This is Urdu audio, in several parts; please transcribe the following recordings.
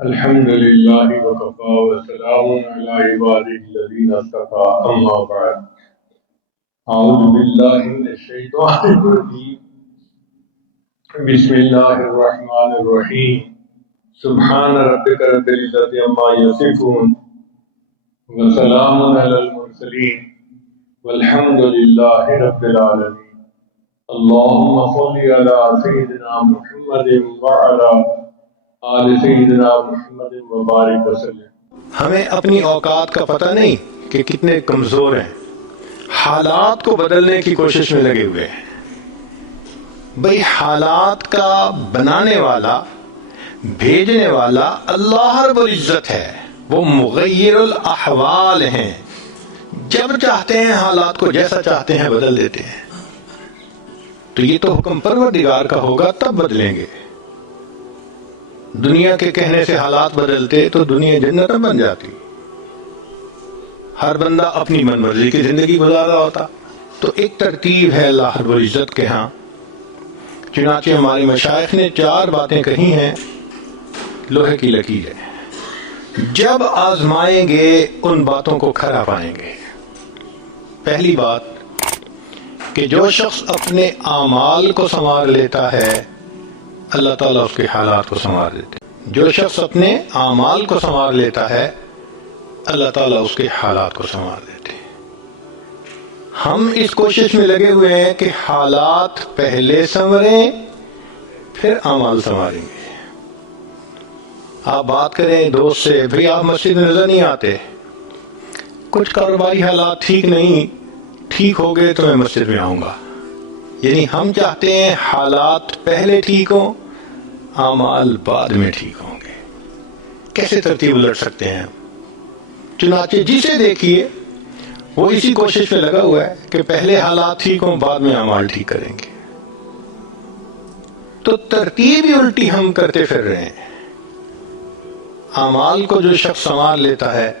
الحمد لله وكفى وسلام على عباده الذين اصطفى أما بعد أعوذ بالله من الشيطان الرجيم بسم الله الرحمن الرحيم سبحان ربك رب العزة عما يصفون وسلام على المرسلين والحمد لله رب العالمين اللهم صل على سيدنا محمد وعلى آل سیدنا محمد مبارک وسلم۔ ہمیں اپنی اوقات کا پتہ نہیں کہ کتنے کمزور ہیں، حالات کو بدلنے کی کوشش میں لگے ہوئے ہیں۔ بھئی حالات کا بنانے والا، بھیجنے والا اللہ رب العزت ہے، وہ مغیر الاحوال ہیں، جب چاہتے ہیں حالات کو جیسا چاہتے ہیں بدل دیتے ہیں۔ تو یہ تو حکم پروردگار کا ہوگا تب بدلیں گے۔ دنیا کے کہنے سے حالات بدلتے تو دنیا جنت بن جاتی، ہر بندہ اپنی من مرضی کی زندگی گزار رہا ہوتا۔ تو ایک ترتیب ہے اللہ رب العزت کے ہاں، چنانچہ ہمارے مشائخ نے 4 باتیں کہی ہیں، لوہے کی لکیر ہے۔ جب آزمائیں گے ان باتوں کو کھرا پائیں گے۔ پہلی بات کہ جو شخص اپنے اعمال کو سنوار لیتا ہے اللہ تعالیٰ اس کے حالات کو سنوار دیتے ہیں۔ جو شخص اپنے اعمال کو سنوار لیتا ہے اللہ تعالیٰ اس کے حالات کو سنوار دیتے ہیں۔ ہم اس کوشش میں لگے ہوئے ہیں کہ حالات پہلے سنوریں پھر اعمال سنواریں گے۔ آپ بات کریں دوست سے، بھئی آپ مسجد میں نظر نہیں آتے، کچھ کاروباری حالات ٹھیک نہیں، ٹھیک ہو گئے تو میں مسجد میں آؤں گا۔ یعنی ہم چاہتے ہیں حالات پہلے ٹھیک ہوں، اعمال بعد میں ٹھیک ہوں گے۔ کیسے ترتیب الٹ سکتے ہیں؟ چنانچہ جسے دیکھیے وہ اسی کوشش میں لگا ہوا ہے کہ پہلے حالات ٹھیک ہوں بعد میں اعمال ٹھیک کریں گے۔ تو ترتیب ہی الٹی ہم کرتے پھر رہے ہیں۔ اعمال کو جو شخص سنوار لیتا ہے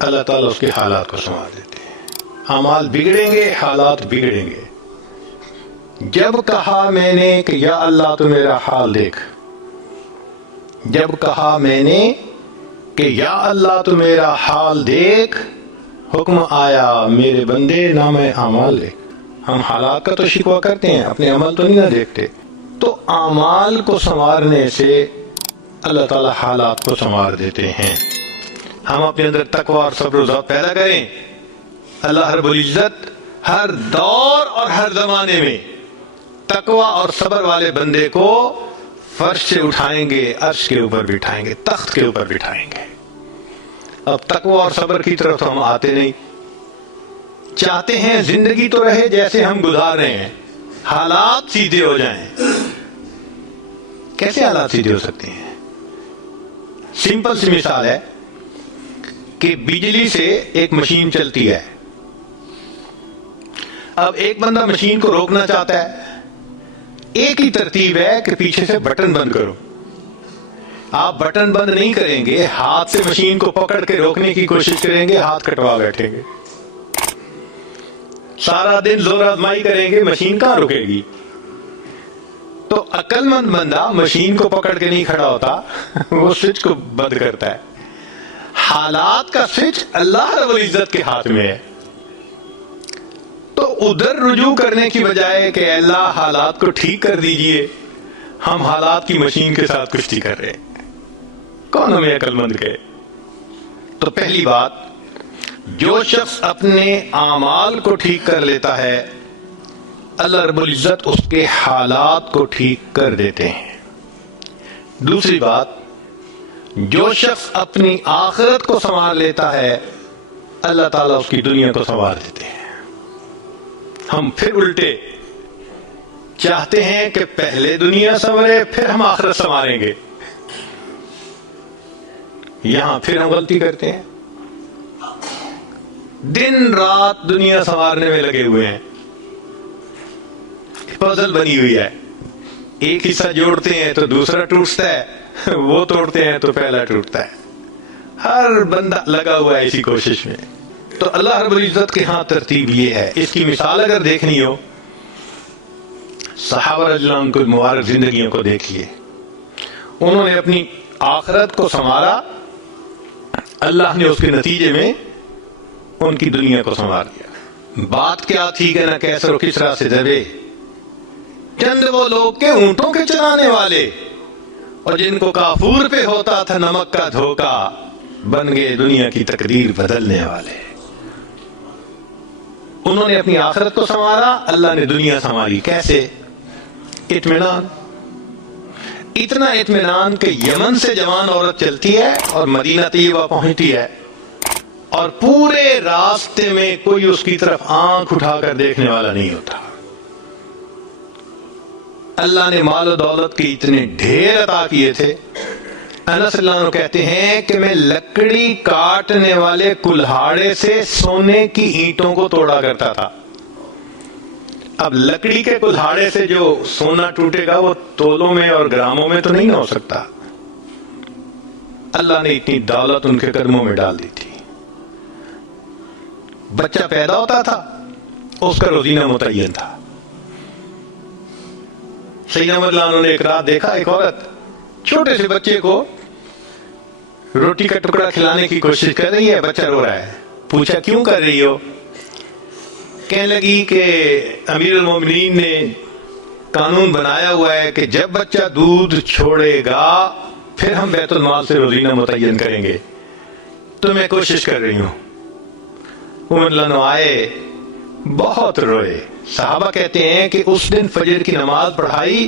اللہ تعالیٰ اس کے حالات کو سنوار دیتے ہیں۔ اعمال بگڑیں گے، حالات بگڑیں گے۔ جب کہا میں نے کہ یا اللہ تو میرا حال دیکھ، جب کہا میں نے کہ یا اللہ تو میرا حال دیکھ، حکم آیا میرے بندے نام اعمال دیکھ۔ ہم حالات کا تو شکوہ کرتے ہیں، اپنے عمل تو نہیں نہ دیکھتے۔ تو اعمال کو سنوارنے سے اللہ تعالیٰ حالات کو سنوار دیتے ہیں۔ ہم اپنے اندر تقوی اور صبر و ضبط پیدا کریں، اللہ رب العزت ہر دور اور ہر زمانے میں تقوی اور صبر والے بندے کو فرش سے اٹھائیں گے، عرش کے اوپر بٹھائیں گے، تخت کے اوپر بٹھائیں گے۔ اب تقوی اور صبر کی طرف تو ہم آتے نہیں، چاہتے ہیں زندگی تو رہے جیسے ہم گزار رہے ہیں، حالات سیدھے ہو جائیں۔ کیسے حالات سیدھے ہو سکتے ہیں؟ سمپل سی مثال ہے کہ بجلی سے ایک مشین چلتی ہے، اب ایک بندہ مشین کو روکنا چاہتا ہے، ایک ہی ترتیب ہے کہ پیچھے سے بٹن بند کرو۔ آپ بٹن بند نہیں کریں گے، ہاتھ سے مشین کو پکڑ کے روکنے کی کوشش کریں گے، ہاتھ کٹوا بیٹھیں گے، سارا دن زور آزمائی کریں گے، مشین کہاں رکے گی؟ تو عقل مند بندہ مشین کو پکڑ کے نہیں کھڑا ہوتا، وہ سوئچ کو بند کرتا ہے۔ حالات کا سوئچ اللہ رب العزت کے ہاتھ میں ہے۔ تو ادھر رجوع کرنے کی بجائے کہ اللہ حالات کو ٹھیک کر دیجئے، ہم حالات کی مشین کے ساتھ کشتی کر رہے ہیں۔ کون ہمیں عقل مند کہے؟ تو پہلی بات، جو شخص اپنے اعمال کو ٹھیک کر لیتا ہے اللہ رب العزت اس کے حالات کو ٹھیک کر دیتے ہیں۔ دوسری بات، جو شخص اپنی آخرت کو سنوار لیتا ہے اللہ تعالیٰ اس کی دنیا کو سنوار دیتے ہیں۔ ہم پھر الٹے چاہتے ہیں کہ پہلے دنیا سنورے پھر ہم آخرت سنواریں گے، یہاں پھر ہم غلطی کرتے ہیں، دن رات دنیا سنوارنے میں لگے ہوئے ہیں، پزل بنی ہوئی ہے، ایک حصہ جوڑتے ہیں تو دوسرا ٹوٹتا ہے، وہ توڑتے ہیں تو پہلا ٹوٹتا ہے، ہر بندہ لگا ہوا ہے اسی کوشش میں۔ تو اللہ رب العزت کے ہاں ترتیب یہ ہے۔ اس کی مثال اگر دیکھنی ہو، صحابہ رضی اللہ عنہ کی مبارک زندگیوں کو دیکھیے، انہوں نے اپنی آخرت کو سنوارا، اللہ نے اس کے نتیجے میں ان کی دنیا کو سنوار دیا۔ بات کیا تھی کہ نہ کیسر و کسرا سے دبے چند وہ لوگ کے اونٹوں کے چلانے والے، اور جن کو کافور پہ ہوتا تھا نمک کا دھوکا، بن گئے دنیا کی تقدیر بدلنے والے۔ انہوں نے اپنی آخرت کو سنوارا، اللہ نے دنیا سنواری۔ کیسے؟ اطمینان، اتنا اطمینان کہ یمن سے جوان عورت چلتی ہے اور مدینہ طیبہ پہنچتی ہے، اور پورے راستے میں کوئی اس کی طرف آنکھ اٹھا کر دیکھنے والا نہیں ہوتا۔ اللہ نے مال و دولت کے اتنے ڈھیر عطا کیے تھے۔ انس اللہ عنہ کہتے ہیں کہ میں لکڑی کاٹنے والے کلہاڑے سے سونے کی اینٹوں کو توڑا کرتا تھا۔ اب لکڑی کے کلہاڑے سے جو سونا ٹوٹے گا وہ تولوں میں اور گراموں میں تو نہیں ہو سکتا۔ اللہ نے اتنی دولت ان کے قدموں میں ڈال دی تھی۔ بچہ پیدا ہوتا تھا، اس کا روزینہ متعین تھا۔ سیدنا عمر رضی اللہ عنہ نے ایک رات دیکھا، ایک عورت چھوٹے سے بچے کو روٹی کا ٹکڑا کھلانے کی کوشش کر رہی ہے، بچہ رو رہا ہے۔ پوچھا کیوں کر رہی ہو؟ کہنے لگی کہ امیر المومنین نے قانون بنایا ہوا ہے کہ جب بچہ دودھ چھوڑے گا پھر ہم بیت المال سے روزینہ متعین کریں گے، تو میں کوشش کر رہی ہوں۔ عمر رضی اللہ عنہ آئے، بہت روئے۔ صحابہ کہتے ہیں کہ اس دن فجر کی نماز پڑھائی،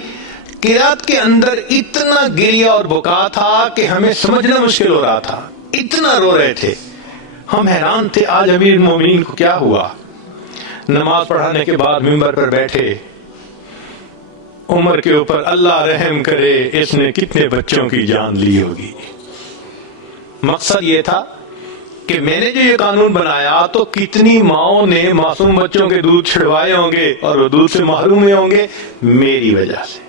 قرات کے اندر اتنا گریہ اور بکا تھا کہ ہمیں سمجھنا مشکل ہو رہا تھا، اتنا رو رہے تھے۔ ہم حیران تھے آج امیر المومنین کو کیا ہوا۔ نماز پڑھانے کے بعد منبر پر بیٹھے، عمر کے اوپر اللہ رحم کرے، اس نے کتنے بچوں کی جان لی ہوگی۔ مقصد یہ تھا کہ میں نے جو یہ قانون بنایا تو کتنی ماؤں نے معصوم بچوں کے دودھ چھڑوائے ہوں گے اور وہ دودھ سے محروم ہوئے ہوں گے میری وجہ سے۔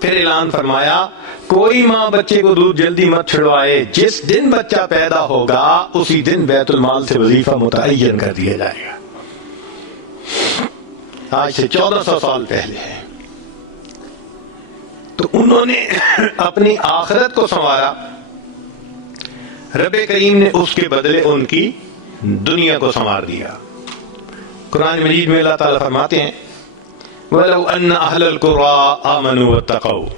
پھر اعلان فرمایا کوئی ماں بچے کو دودھ جلدی مت چھڑوائے، جس دن بچہ پیدا ہوگا اسی دن بیت المال سے وظیفہ متعین کر دیا جائے گا۔ آج سے 1400 سال پہلے ہے۔ تو انہوں نے اپنی آخرت کو سنوارا، رب کریم نے اس کے بدلے ان کی دنیا کو سنوار دیا۔ قرآن مجید میں اللہ تعالیٰ فرماتے ہیں وَلَوْ أَنَّ أَهْلَ الْقُرَىٰ آمَنُوا وَاتَّقَوْا،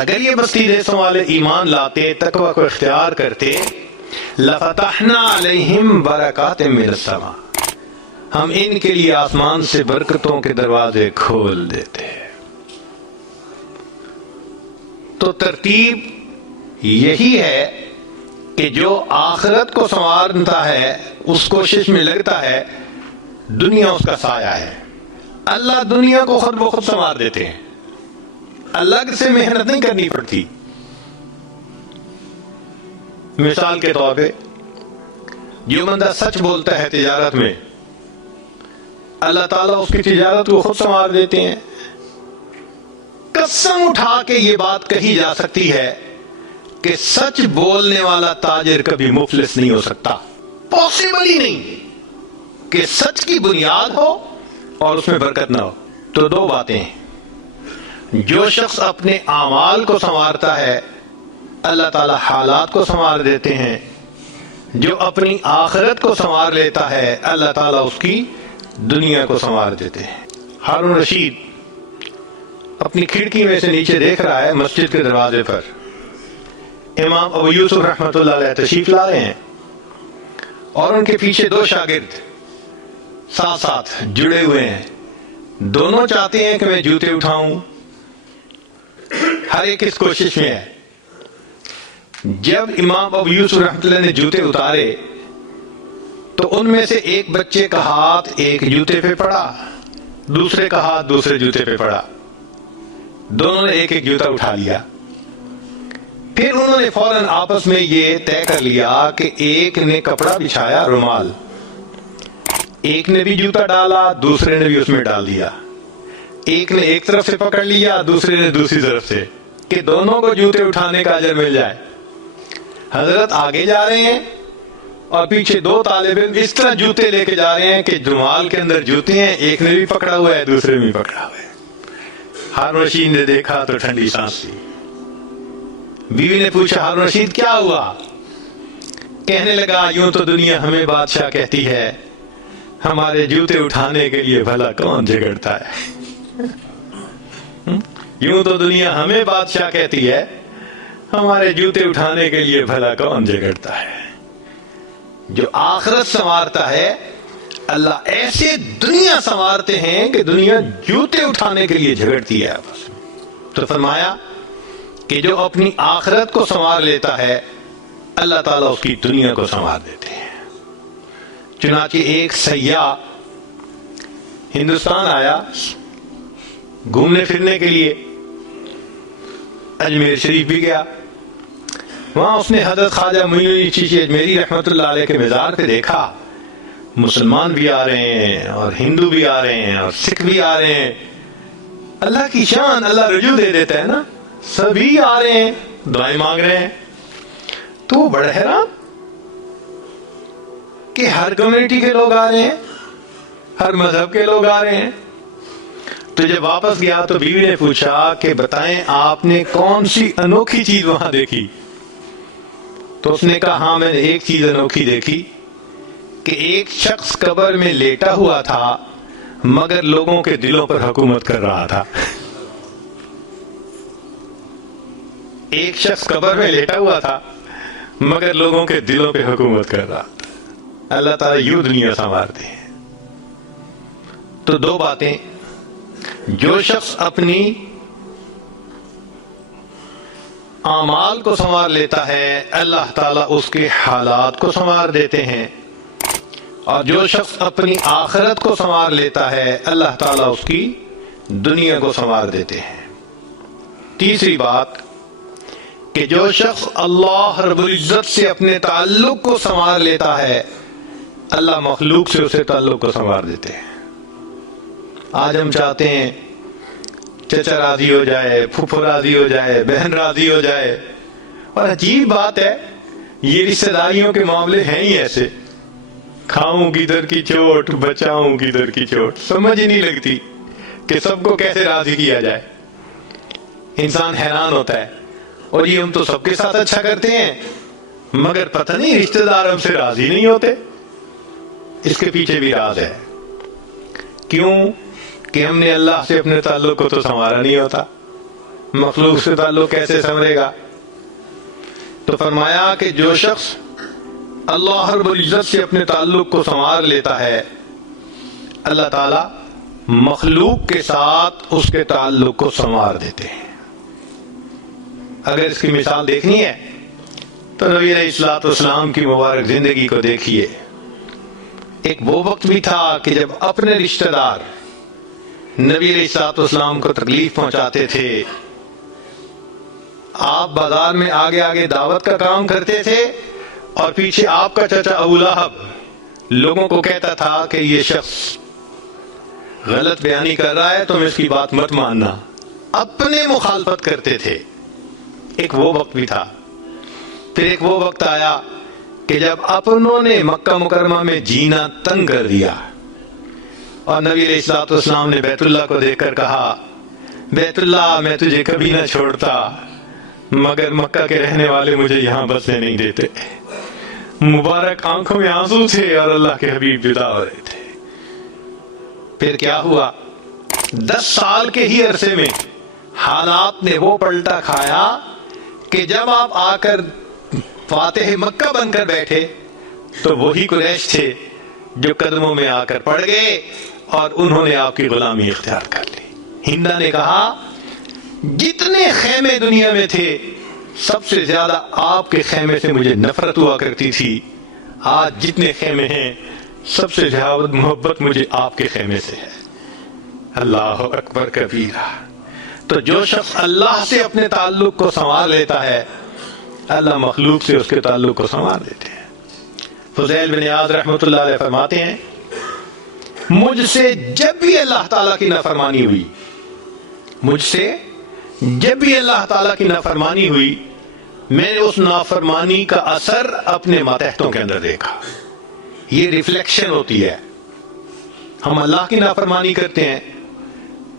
اگر یہ بستی دیسوں والے ایمان لاتے، تقوی کو اختیار کرتے، لَفَتَحْنَا عَلَيْهِمْ بَرَكَاتٍ مِّنَ السَّمَاءِ، ہم ان کے لیے آسمان سے برکتوں کے دروازے کھول دیتے۔ تو ترتیب یہی ہے کہ جو آخرت کو سنوارتا ہے، اس کوشش میں لگتا ہے، دنیا اس کا سایہ ہے۔ اللہ دنیا کو خود بخود سنوار دیتے ہیں، الگ سے محنت نہیں کرنی پڑتی۔ مثال کے طور پہ جو بندہ سچ بولتا ہے تجارت میں، اللہ تعالیٰ اس کی تجارت کو خود سنوار دیتے ہیں۔ قسم اٹھا کے یہ بات کہی جا سکتی ہے کہ سچ بولنے والا تاجر کبھی مفلس نہیں ہو سکتا، پاسبل ہی نہیں کہ سچ کی بنیاد ہو اور اس میں برکت نہ ہو۔ تو دو باتیں ہیں، جو شخص اپنے اعمال کو سنوارتا ہے اللہ تعالیٰ حالات کو سنوار دیتے ہیں، جو اپنی آخرت کو سنوار لیتا ہے اللہ تعالیٰ اس کی دنیا کو سنوار دیتے ہیں۔ ہارون رشید اپنی کھڑکی میں سے نیچے دیکھ رہا ہے، مسجد کے دروازے پر امام ابو یوسف رحمۃ اللہ علیہ تشریف لا رہے ہیں، اور ان کے پیچھے دو شاگرد ساتھ ساتھ جڑے ہوئے ہیں۔ دونوں چاہتے ہیں کہ میں جوتے اٹھاؤں، ہر ایک اس کوشش میں ہے۔ جب امام ابو یوسف رحمۃ اللہ نے جوتے اتارے تو ان میں سے ایک بچے کا ہاتھ ایک جوتے پہ پڑا، دوسرے کا ہاتھ دوسرے جوتے پہ پڑا، دونوں نے ایک ایک جوتا اٹھا لیا۔ پھر انہوں نے فوراً آپس میں یہ طے کر لیا کہ ایک نے کپڑا بچھایا، رومال، ایک نے بھی جوتا ڈالا، دوسرے نے بھی اس میں ڈال دیا، ایک نے ایک طرف سے پکڑ لیا، دوسرے نے دوسری طرف سے، کہ دونوں کو جوتے اٹھانے کا اجر مل جائے۔ حضرت آگے جا رہے ہیں اور پیچھے دو طالب علم اس طرح جوتے لے کے جا رہے ہیں کہ رومال کے اندر جوتے ہیں، ایک نے بھی پکڑا ہوا ہے دوسرے نے بھی پکڑا ہوا ہے۔ ہارون رشید نے دیکھا تو ٹھنڈی سانس لی، بیوی نے پوچھا ہارون رشید کیا ہوا؟ کہنے لگا یوں تو دنیا ہمیں بادشاہ کہتی ہے، ہمارے جوتے اٹھانے کے لیے بھلا کون جھگڑتا ہے؟ یوں تو دنیا ہمیں بادشاہ کہتی ہے، ہمارے جوتے اٹھانے کے لیے بھلا کون جھگڑتا ہے۔ جو آخرت سنوارتا ہے اللہ ایسے دنیا سنوارتے ہیں کہ دنیا جوتے اٹھانے کے لیے جھگڑتی ہے آپس میں۔ تو فرمایا کہ جو اپنی آخرت کو سنوار لیتا ہے اللہ تعالیٰ اس کی دنیا کو سنوار دیتے ہیں۔ چنانچہ ایک سیاح ہندوستان آیا گھومنے پھرنے کے لیے، اجمیر شریف بھی گیا، وہاں اس نے حضرت خواجہ معین الدین چشتی اجمیری رحمۃ اللہ علیہ کے مزار پہ دیکھا مسلمان بھی آ رہے ہیں اور ہندو بھی آ رہے ہیں اور سکھ بھی آ رہے ہیں۔ اللہ کی شان، اللہ رجوع دے دیتا ہے نا، سبھی آ رہے ہیں دعائیں مانگ رہے ہیں۔ تو وہ بڑا حیران کہ ہر کمیونٹی کے لوگ آ رہے ہیں، ہر مذہب کے لوگ آ رہے ہیں۔ تو جب واپس گیا تو بیوی نے پوچھا کہ بتائیں آپ نے کون سی انوکھی چیز وہاں دیکھی؟ تو اس نے کہا ہاں میں نے ایک چیز انوکھی دیکھی کہ ایک شخص قبر میں لیٹا ہوا تھا مگر لوگوں کے دلوں پر حکومت کر رہا تھا۔ ایک شخص قبر میں لیٹا ہوا تھا مگر لوگوں کے دلوں پہ حکومت کر رہا تھا۔ اللہ تعالیٰ یوں دنیا سنوارتے ہیں۔ تو دو باتیں، جو شخص اپنی اعمال کو سنوار لیتا ہے اللہ تعالیٰ اس کے حالات کو سنوار دیتے ہیں، اور جو شخص اپنی آخرت کو سنوار لیتا ہے اللہ تعالیٰ اس کی دنیا کو سنوار دیتے ہیں۔ تیسری بات کہ جو شخص اللہ رب العزت سے اپنے تعلق کو سنوار لیتا ہے اللہ مخلوق سے اسے تعلق کو سنوار دیتے ہیں۔ آج ہم چاہتے ہیں چچا راضی ہو جائے، پھوپھو راضی ہو جائے، بہن راضی ہو جائے، اور عجیب بات ہے یہ رشتہ داریوں کے معاملے ہیں ہی ایسے، کھاؤں کدھر کی چوٹ بچاؤں کدھر کی چوٹ، سمجھ ہی نہیں لگتی کہ سب کو کیسے راضی کیا جائے۔ انسان حیران ہوتا ہے، اور یہ ہم تو سب کے ساتھ اچھا کرتے ہیں مگر پتہ نہیں رشتہ دار ہم سے راضی نہیں ہوتے۔ اس کے پیچھے بھی راز ہے، کیوں کہ ہم نے اللہ سے اپنے تعلق کو تو سنوارا نہیں ہوتا، مخلوق سے تعلق کیسے سنورے گا؟ تو فرمایا کہ جو شخص اللہ رب العزت سے اپنے تعلق کو سنوار لیتا ہے اللہ تعالیٰ مخلوق کے ساتھ اس کے تعلق کو سنوار دیتے ہیں۔ اگر اس کی مثال دیکھنی ہے تو نبی علیہ الصلوۃ والسلام کی مبارک زندگی کو دیکھیے۔ ایک وہ وقت بھی تھا کہ جب اپنے رشتہ دار نبی علیہ الصلوۃ والسلام کو تکلیف پہنچاتے تھے، آپ بازار میں آگے آگے دعوت کا کام کرتے تھے اور پیچھے آپ کا چچا ابو لہب لوگوں کو کہتا تھا کہ یہ شخص غلط بیانی کر رہا ہے تم اس کی بات مت ماننا، اپنے مخالفت کرتے تھے۔ ایک وہ وقت بھی تھا۔ پھر ایک وہ وقت آیا کہ جب اپنوں نے مکہ مکرمہ میں جینا تنگ کر دیا اور نبی علیہ الصلوۃ والسلام نے بیت اللہ کو دیکھ کر کہا بیت اللہ میں تجھے کبھی نہ چھوڑتا مگر مکہ کے رہنے والے مجھے یہاں بسنے نہیں دیتے۔ مبارک آنکھوں میں آنسو تھے اور اللہ کے حبیب جدا ہو رہے تھے۔ پھر کیا ہوا؟ 10 سال کے ہی عرصے میں حالات نے وہ پلٹا کھایا کہ جب آپ آ کر فاتح مکہ بن کر بیٹھے تو وہی قریش تھے جو قدموں میں آ کر پڑ گئے اور انہوں نے آپ کی غلامی اختیار کر لی۔ ہندا نے کہا جتنے خیمے دنیا میں تھے سب سے زیادہ آپ کے خیمے سے مجھے نفرت ہوا کرتی تھی، آج جتنے خیمے ہیں سب سے زیادہ محبت مجھے آپ کے خیمے سے ہے۔ اللہ اکبر کبیرہ۔ تو جو شخص اللہ سے اپنے تعلق کو سنوار لیتا ہے اللہ مخلوق سے اس کے تعلق کو سنوار دیتے ہیں۔ فضیل بن عیاض رحمۃ اللہ علیہ فرماتے ہیں مجھ سے جب بھی اللہ تعالیٰ کی نافرمانی ہوئی، مجھ سے جب بھی اللہ تعالیٰ کی نافرمانی ہوئی میں نے اس نافرمانی کا اثر اپنے ماتحتوں کے اندر دیکھا۔ یہ ریفلیکشن ہوتی ہے، ہم اللہ کی نافرمانی کرتے ہیں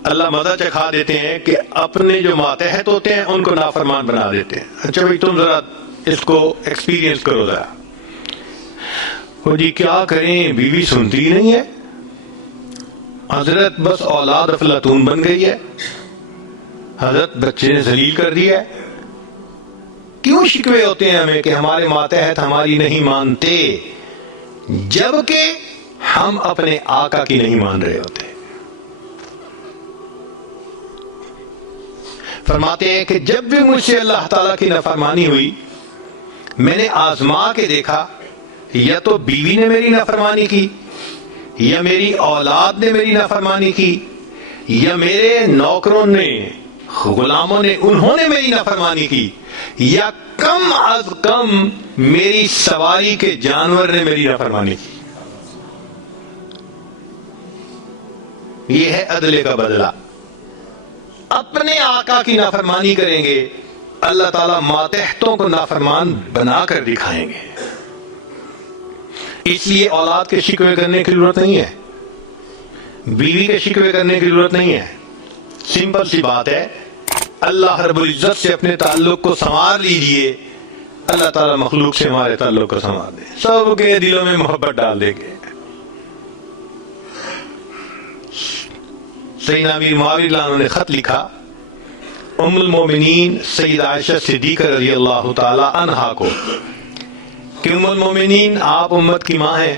اللہ مزہ چکھا دیتے ہیں کہ اپنے جو ماتحت ہوتے ہیں ان کو نافرمان بنا دیتے ہیں. اچھا بھائی تم ذرا اس کو ایکسپیرینس کرو ذرا. وہ جی کیا کریں، بیوی سنتی نہیں ہے، حضرت بس اولاد افلاطون بن گئی ہے، حضرت بچے نے ذلیل کر دیا ہے. کیوں شکوے ہوتے ہیں ہمیں کہ ہمارے ماتحت ہماری نہیں مانتے، جبکہ ہم اپنے آقا کی نہیں مان رہے ہوتے. فرماتے ہیں کہ جب بھی مجھ سے اللہ تعالیٰ کی نافرمانی ہوئی، میں نے آزما کے دیکھا، یا تو بیوی نے میری نافرمانی کی، یا میری اولاد نے میری نافرمانی کی، یا میرے نوکروں نے، غلاموں نے، انہوں نے میری نافرمانی کی، یا کم از کم میری سواری کے جانور نے میری نافرمانی کی. یہ ہے عدل کا بدلہ. اپنے آقا کی نافرمانی کریں گے، اللہ تعالیٰ ماتحتوں کو نافرمان بنا کر دکھائیں گے. اس لیے اولاد کے شکوے کرنے کی ضرورت نہیں ہے، بیوی کے شکوے کرنے کی ضرورت نہیں ہے. سمپل سی بات ہے، اللہ رب العزت سے اپنے تعلق کو سنوار لیجئے، اللہ تعالیٰ مخلوق سے ہمارے تعلق کو سنوار دے، سب کے دلوں میں محبت ڈال دیں گے. سیدنا امیر معاویہ رضی اللہ عنہ نے خط لکھا ام المومنین سیدہ عائشہ صدیقہ رضی اللہ تعالی عنہا کو کہ ام المومنین آپ امت کی ماں ہیں،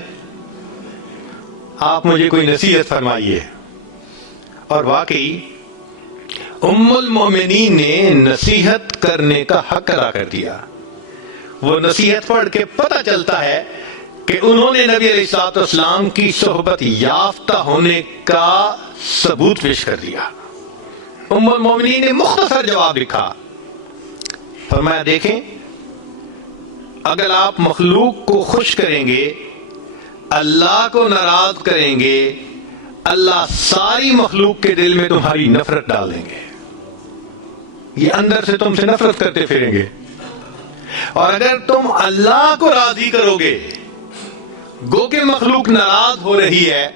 آپ مجھے کوئی نصیحت فرمائیے. اور واقعی ام المومنین نے نصیحت کرنے کا حق ادا کر دیا. وہ نصیحت پڑھ کے پتہ چلتا ہے کہ انہوں نے نبی علیہ الصلوۃ والسلام کی صحبت یافتہ ہونے کا ثبوت پیش کر دیا. ام المومنین نے مختصر جواب لکھا، فرمایا دیکھیں اگر آپ مخلوق کو خوش کریں گے، اللہ کو ناراض کریں گے، اللہ ساری مخلوق کے دل میں تمہاری نفرت ڈال دیں گے. یہ اندر سے تم سے نفرت کرتے پھریں گے. اور اگر تم اللہ کو راضی کرو گے، گو کہ مخلوق ناراض ہو رہی ہے،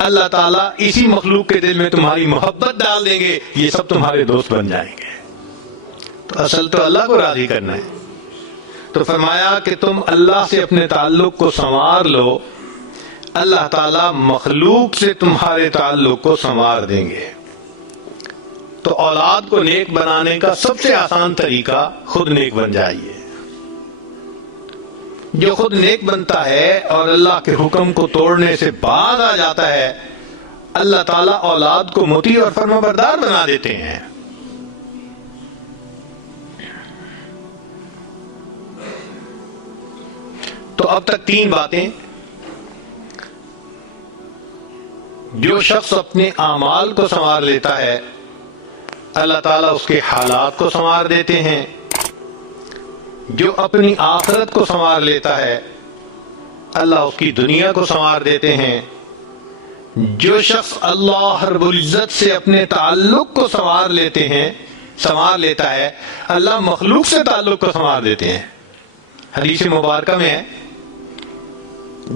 اللہ تعالیٰ اسی مخلوق کے دل میں تمہاری محبت ڈال دیں گے، یہ سب تمہارے دوست بن جائیں گے. تو اصل تو اللہ کو راضی کرنا ہے. تو فرمایا کہ تم اللہ سے اپنے تعلق کو سنوار لو، اللہ تعالیٰ مخلوق سے تمہارے تعلق کو سنوار دیں گے. تو اولاد کو نیک بنانے کا سب سے آسان طریقہ خود نیک بن جائیے. جو خود نیک بنتا ہے اور اللہ کے حکم کو توڑنے سے باز آ جاتا ہے، اللہ تعالیٰ اولاد کو مطیع اور فرمانبردار بنا دیتے ہیں. تو اب تک 3 باتیں. جو شخص اپنے اعمال کو سنوار لیتا ہے، اللہ تعالیٰ اس کے حالات کو سنوار دیتے ہیں. جو اپنی آخرت کو سنوار لیتا ہے، اللہ اس کی دنیا کو سنوار دیتے ہیں. جو شخص اللہ رب العزت سے اپنے تعلق کو سنوار لیتا ہے، اللہ مخلوق سے تعلق کو سنوار دیتے ہیں. حدیث مبارکہ میں ہے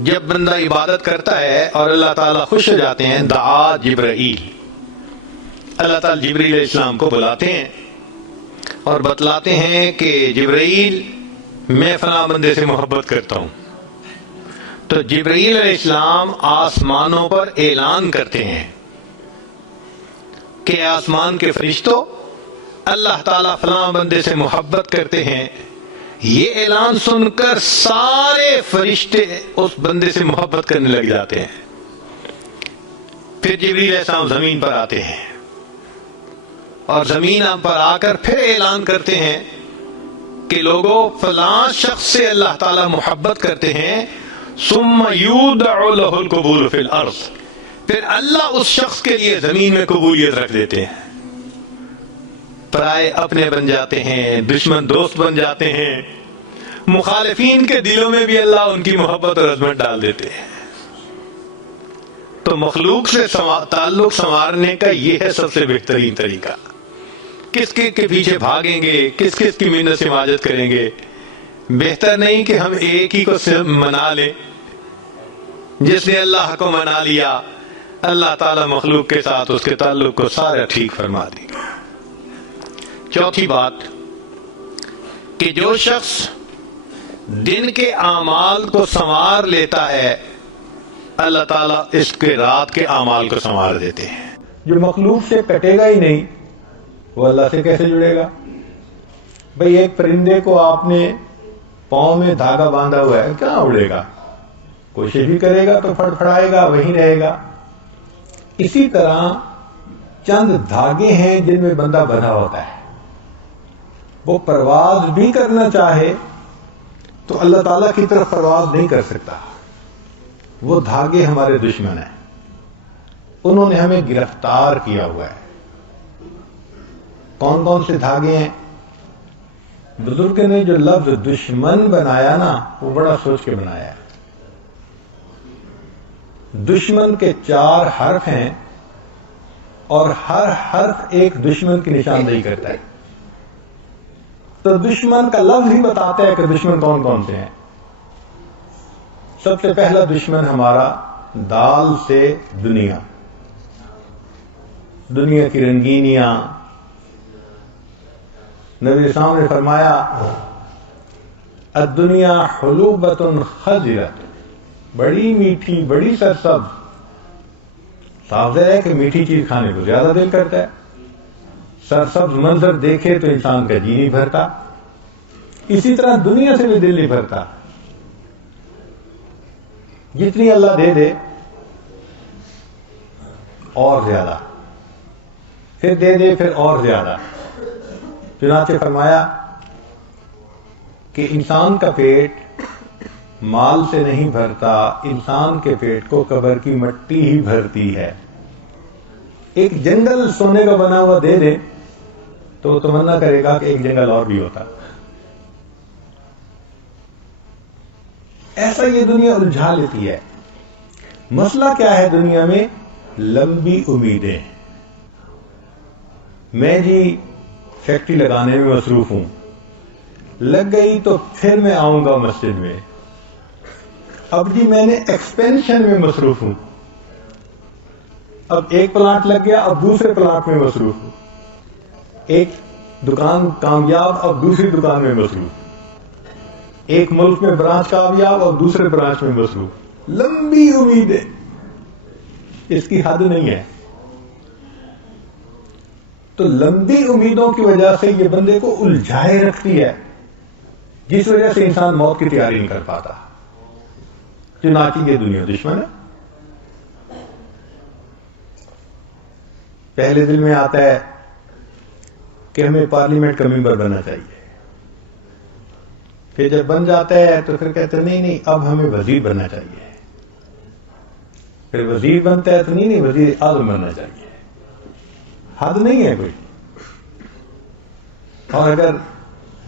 جب بندہ عبادت کرتا ہے اور اللہ تعالیٰ خوش ہو جاتے ہیں، دعا جبرائیل، اللہ تعالیٰ جبرائیل علیہ السلام کو بلاتے ہیں اور بتلاتے ہیں کہ جبرائیل میں فلاں بندے سے محبت کرتا ہوں. تو جبرائیل علیہ السلام آسمانوں پر اعلان کرتے ہیں کہ آسمان کے فرشتوں، اللہ تعالیٰ فلاں بندے سے محبت کرتے ہیں. یہ اعلان سن کر سارے فرشتے اس بندے سے محبت کرنے لگ جاتے ہیں. پھر جبرائیل علیہ السلام زمین پر آتے ہیں اور زمین پر آ کر پھر اعلان کرتے ہیں کہ لوگوں فلاں شخص سے اللہ تعالیٰ محبت کرتے ہیں. ثم یودع له القبول فی الارض، پھر اللہ اس شخص کے لیے زمین میں قبولیت رکھ دیتے ہیں. پرائے اپنے بن جاتے ہیں، دشمن دوست بن جاتے ہیں، مخالفین کے دلوں میں بھی اللہ ان کی محبت اور عظمت ڈال دیتے ہیں. تو مخلوق سے تعلق سنوارنے کا یہ ہے سب سے بہترین طریقہ. کس کے پیچھے بھاگیں گے، کس کی محنت سے حفاظت کریں گے؟ بہتر نہیں کہ ہم ایک ہی کو منا لیں. جس نے اللہ کو منا لیا، اللہ تعالیٰ مخلوق کے ساتھ اس کے تعلق کو سارا ٹھیک فرما دے گا۔ چوتھی بات کہ جو شخص دن کے اعمال کو سنوار لیتا ہے، اللہ تعالیٰ اس کے رات کے اعمال کو سنوار دیتے ہیں۔ جو مخلوق سے کٹے گا ہی نہیں، وہ اللہ سے کیسے جڑے گا؟ بھئی ایک پرندے کو آپ نے پاؤں میں دھاگا باندھا ہوا ہے، کہاں اڑے گا؟ کوشش بھی کرے گا تو پھڑ پھڑائے گا، وہیں رہے گا۔ اسی طرح چند دھاگے ہیں جن میں بندہ بندھا ہوتا ہے، وہ پرواز بھی کرنا چاہے تو اللہ تعالیٰ کی طرف پرواز نہیں کر سکتا۔ وہ دھاگے ہمارے دشمن ہیں، انہوں نے ہمیں گرفتار کیا ہوا ہے۔ کون کون سے دھاگے ہیں؟ بزرگ نے جو لفظ دشمن بنایا نا، وہ بڑا سوچ کے بنایا ہے۔ دشمن کے 4 حرف ہیں اور ہر حرف ایک دشمن کی نشاندہی کرتا ہے۔ تو دشمن کا لفظ ہی بتاتا ہے کہ دشمن کون کون سے ہیں۔ سب سے پہلا دشمن ہمارا دال سے دنیا، دنیا کی رنگینیاں۔ نبی اسلام نے فرمایا الدنیا حلوبۃ خضرۃ، بڑی میٹھی، بڑی سرسبز۔ صاف ظاہر ہے کہ میٹھی چیز کھانے کو زیادہ دل کرتا ہے، سرسبز منظر دیکھے تو انسان کا جی نہیں بھرتا۔ اسی طرح دنیا سے بھی دل نہیں بھرتا، جتنی اللہ دے دے اور زیادہ، پھر دے دے پھر اور زیادہ۔ چنانچہ فرمایا کہ انسان کا پیٹ مال سے نہیں بھرتا، انسان کے پیٹ کو قبر کی مٹی ہی بھرتی ہے۔ ایک جنگل سونے کا بنا ہوا دے دے تو وہ تمنا کرے گا کہ ایک جنگل اور بھی ہوتا۔ ایسا یہ دنیا الجھا لیتی ہے۔ مسئلہ کیا ہے دنیا میں؟ لمبی امیدیں۔ میں جی فیکٹری لگانے میں مصروف ہوں، لگ گئی تو پھر میں آؤں گا مسجد میں۔ اب جی میں نے ایکسپینشن میں مصروف ہوں، اب ایک پلانٹ لگ گیا، اب دوسرے پلانٹ میں مصروف ہوں۔ ایک دکان کامیاب، اب دوسری دکان میں مصروف۔ ایک ملک میں برانچ کامیاب، اب دوسرے برانچ میں مصروف۔ لمبی امیدیں، اس کی حد نہیں ہے۔ تو لمبی امیدوں کی وجہ سے یہ بندے کو الجھائے رکھتی ہے، جس وجہ سے انسان موت کی تیاری نہیں کر پاتا۔ چنانچہ یہ دنیا دشمن ہے۔ پہلے دل میں آتا ہے کہ ہمیں پارلیمنٹ کا ممبر بننا چاہیے، پھر جب بن جاتا ہے تو پھر کہتے ہیں نہیں اب ہمیں وزیر بننا چاہیے، پھر وزیر بنتا ہے تو نہیں وزیر اعظم بننا چاہیے۔ حد نہیں ہے کوئی، اور اگر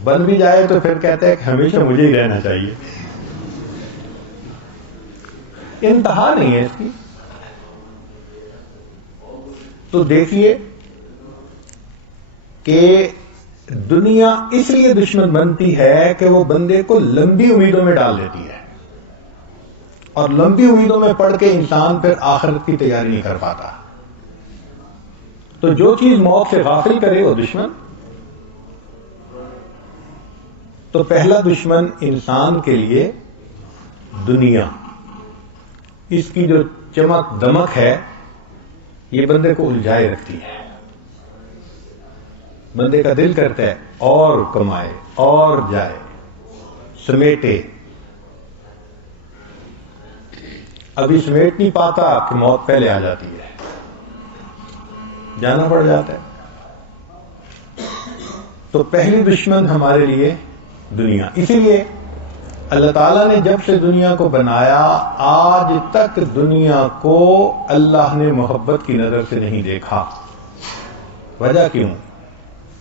بن بھی جائے تو پھر کہتا ہے کہ ہمیشہ مجھے ہی رہنا چاہیے۔ انتہا نہیں ہے اس کی۔ تو دیکھیے کہ دنیا اس لیے دشمن بنتی ہے کہ وہ بندے کو لمبی امیدوں میں ڈال دیتی ہے، اور لمبی امیدوں میں پڑھ کے انسان پھر آخرت کی تیاری نہیں کر پاتا۔ تو جو چیز موت سے غافل کرے وہ دشمن۔ تو پہلا دشمن انسان کے لیے دنیا، اس کی جو چمک دمک ہے یہ بندے کو الجھائے رکھتی ہے۔ بندے کا دل کرتا ہے اور کمائے اور جائے، سمیٹے۔ ابھی سمیٹ نہیں پاتا کہ موت پہلے آ جاتی ہے، جانا پڑ جاتا ہے۔ تو پہلی دشمن ہمارے لیے دنیا۔ اسی لیے اللہ تعالیٰ نے جب سے دنیا کو بنایا آج تک دنیا کو اللہ نے محبت کی نظر سے نہیں دیکھا۔ وجہ کیوں؟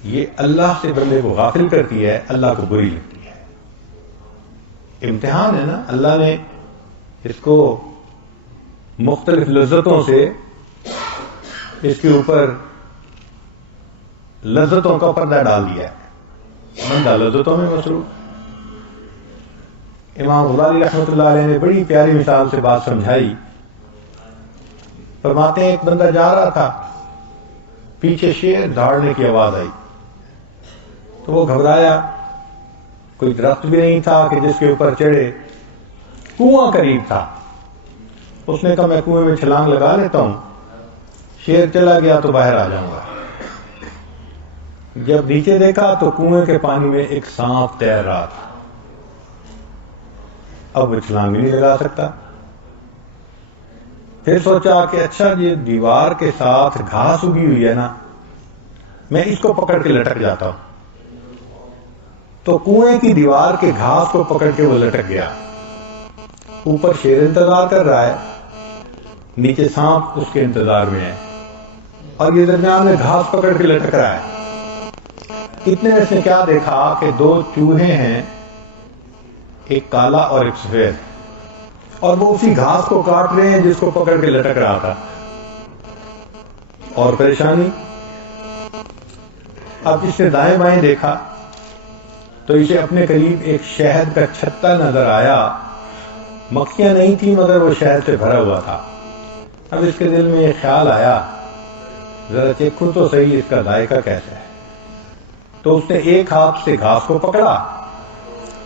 یہ اللہ سے بندے کو غافل کرتی ہے، اللہ کو بری لگتی ہے۔ امتحان ہے نا، اللہ نے اس کو مختلف لذتوں سے اس کے اوپر لذتوں کا پردہ ڈال دیا ہے، بندہ لذتوں میں مصروف۔ امام غزالی رحمۃ اللہ علیہ نے بڑی پیاری مثال سے بات سمجھائی فرماتے ہیں ایک بندہ جا رہا تھا، پیچھے شیر دھاڑنے کی آواز آئی تو وہ گھبرایا، کوئی درخت بھی نہیں تھا کہ جس کے اوپر چڑھے، کنواں قریب تھا، اس نے کہا میں کنویں میں چھلانگ لگا لیتا ہوں، شیر چلا گیا تو باہر آ جاؤں گا۔ جب نیچے دیکھا تو کنویں کے پانی میں ایک سانپ تیر رہا تھا، اب وہ چھلانگ بھی نہیں لگا سکتا۔ پھر سوچا کہ اچھا یہ دیوار کے ساتھ گھاس اگی ہوئی ہے نا، میں اس کو پکڑ کے لٹک جاتا ہوں، تو کنویں کی دیوار کے گھاس کو پکڑ کے وہ لٹک گیا۔ اوپر شیر انتظار کر رہا ہے، نیچے سانپ اس کے انتظار میں ہے، اور یہ درمیان میں گھاس پکڑ کے لٹک رہا ہے۔ اتنے میں اس نے کیا دیکھا کہ دو چوہے ہیں، ایک کالا اور ایک سفید، اور وہ اسی گھاس کو کاٹ رہے ہیں جس کو پکڑ کے لٹک رہا تھا۔ اور پریشانی، اب اس نے دائیں بائیں دیکھا تو اسے اپنے قریب ایک شہد کا چھتا نظر آیا، مکھیاں نہیں تھیں مگر وہ شہد سے بھرا ہوا تھا۔ اب اس کے دل میں یہ خیال آیا ذرا چکھوں تو صحیح اس کا ذائقہ کیسا ہے، تو اس نے ایک ہاتھ سے گھاس کو پکڑا